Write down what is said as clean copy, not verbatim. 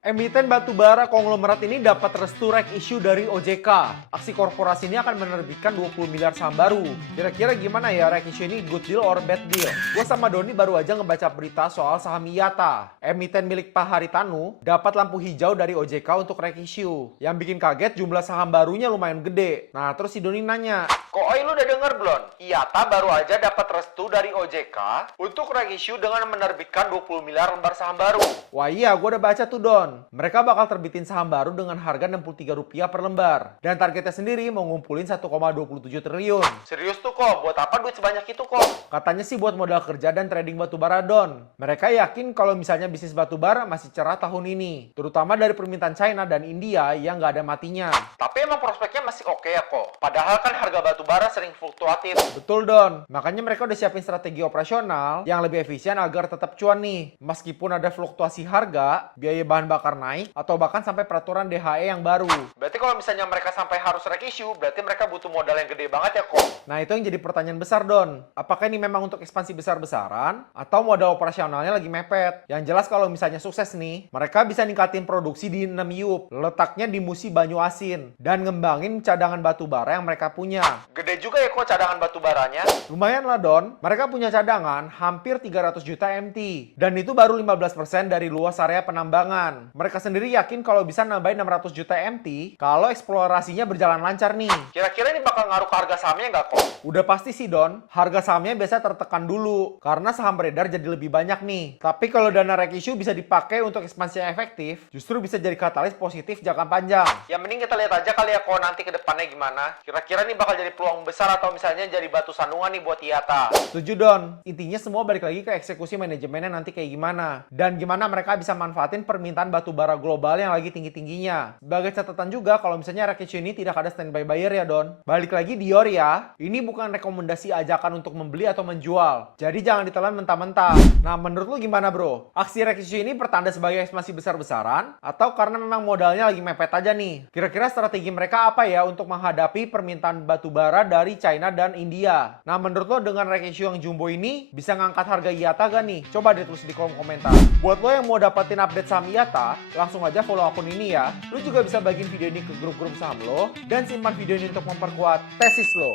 Emiten batubara konglomerat ini dapat restu rek issue dari OJK. Aksi korporasi ini akan menerbitkan 20 miliar saham baru. Kira-kira gimana ya rek issue ini, good deal or bad deal? Gue sama Doni baru aja ngebaca berita soal saham IATA. Emiten milik Pak Haritanu dapat lampu hijau dari OJK untuk rek issue. Yang bikin kaget jumlah saham barunya lumayan gede. Nah terus si Doni nanya, "Kok Oi lu udah denger belum? IATA baru aja dapat restu dari OJK untuk rek issue dengan menerbitkan 20 miliar lembar saham baru." Wah iya, gue udah baca tuh Don. Mereka bakal terbitin saham baru dengan harga Rp63 per lembar. Dan targetnya sendiri mau ngumpulin 1,27 triliun. Serius tuh kok, buat apa duit sebanyak itu kok? Katanya sih buat modal kerja dan trading batubara Don. Mereka yakin kalau misalnya bisnis batubara masih cerah tahun ini. Terutama dari permintaan China dan India yang nggak ada matinya. Tapi emang prospeknya masih oke ya kok. Padahal kan harga batubara sering fluktuatif. Betul Don. Makanya mereka udah siapin strategi operasional yang lebih efisien agar tetap cuan nih. Meskipun ada fluktuasi harga, biaya bahan bakar naik, atau bahkan sampai peraturan DHE yang baru. Berarti kalau misalnya mereka sampai harus rek issue, berarti mereka butuh modal yang gede banget ya kok. Nah itu yang jadi pertanyaan besar Don. Apakah ini memang untuk ekspansi besar-besaran, atau modal operasionalnya lagi mepet? Yang jelas kalau misalnya sukses nih, mereka bisa ningkatin produksi di 6 yup, letaknya di Musi Banyuasin, dan ngembangin cadangan batubara yang mereka punya. Gede juga ya kok cadangan batubaranya. Lumayan lah Don, mereka punya cadangan hampir 300 juta MT, dan itu baru 15% dari luas area penambangan. Mereka sendiri yakin kalau bisa nambahin 600 juta MT kalau eksplorasinya berjalan lancar nih. Kira-kira ini bakal ngaruh ke harga sahamnya nggak kok? Udah pasti sih Don, harga sahamnya biasa tertekan dulu karena saham beredar jadi lebih banyak nih. Tapi kalau dana rek issue bisa dipakai untuk ekspansi yang efektif, justru bisa jadi katalis positif jangka panjang. Ya mending kita lihat aja kali ya kok nanti ke depannya gimana. Kira-kira ini bakal jadi peluang besar atau misalnya jadi batu sandungan nih buat IATA. Setuju Don, intinya semua balik lagi ke eksekusi manajemennya nanti kayak gimana. Dan gimana mereka bisa manfaatin permintaan batu bara global yang lagi tinggi-tingginya. Sebagai catatan juga kalau misalnya rek issue ini tidak ada standby buyer ya Don. Balik lagi Dior ya, ini bukan rekomendasi ajakan untuk membeli atau menjual. Jadi jangan ditelan mentah-mentah. Nah menurut lu gimana bro? Aksi rek issue ini pertanda sebagai ekspansi besar-besaran atau karena memang modalnya lagi mepet aja nih? Kira-kira strategi mereka apa ya untuk menghadapi permintaan batu bara dari China dan India? Nah menurut lo dengan rek issue yang jumbo ini bisa ngangkat harga IATA gak nih? Coba ditulis di kolom komentar. Buat lo yang mau dapetin update saham IATA, langsung aja follow akun ini ya. Lu juga bisa bagiin video ini ke grup-grup saham lo dan simpan video ini untuk memperkuat tesis lo.